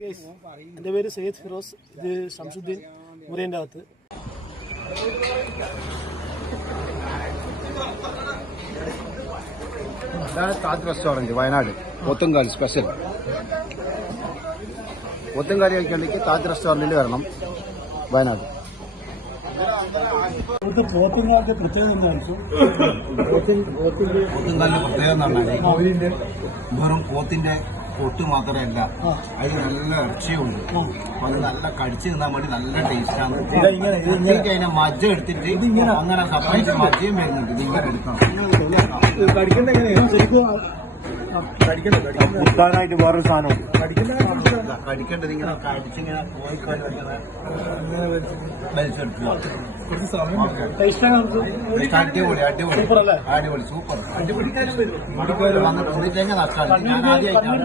എൻ്റെ പേര് സയ്യിദ് ഫിറോസ്. ഇത് ഷംസുദ്ദീൻ മുറിയൻ്റെ അകത്ത്. താജ് റെസ്റ്റോറന്റ് വയനാട് പോത്തുംകാലി സ്പെഷ്യൽ. പോത്തുംകാലി കഴിക്കണമെങ്കിൽ താജ് റെസ്റ്റോറന്റിൽ വരണം വയനാട്. പോത്തുംകാലിന്റെ പ്രത്യേകത എന്താണെന്ന് പോത്തുംകാലിന്റെ പ്രത്യേകത എന്ന് പറഞ്ഞാൽ വെറും പോത്തിന്റെ പൊട്ട് മാത്രമല്ല, അതിൽ നല്ല ഇറച്ചിയുണ്ട്. അപ്പൊ അത് നല്ല കടിച്ചു തിന്നാൻ വേണ്ടി നല്ല ടേസ്റ്റാണ്. അതിനെ മജ്ജ എടുത്തിട്ട് അങ്ങനെ സെപ്പറേറ്റ് മജ്ജയും വരുന്നുണ്ട്. ഇതിങ്ങനെ എടുക്കണം. കിട്ടാനായിട്ട് വേറൊരു സാധനം കടിക്കേണ്ടത് ഇങ്ങനെ കടിച്ചിങ്ങനെ കോഴിക്കാല് വലിച്ചെടുക്കുക. അടിപൊളി അടിപൊളി അടിപൊളി സൂപ്പർ അടിപൊളി വന്നിട്ട് നഷ്ടമാണ്. ഞാൻ ആദ്യമായിട്ടാണ്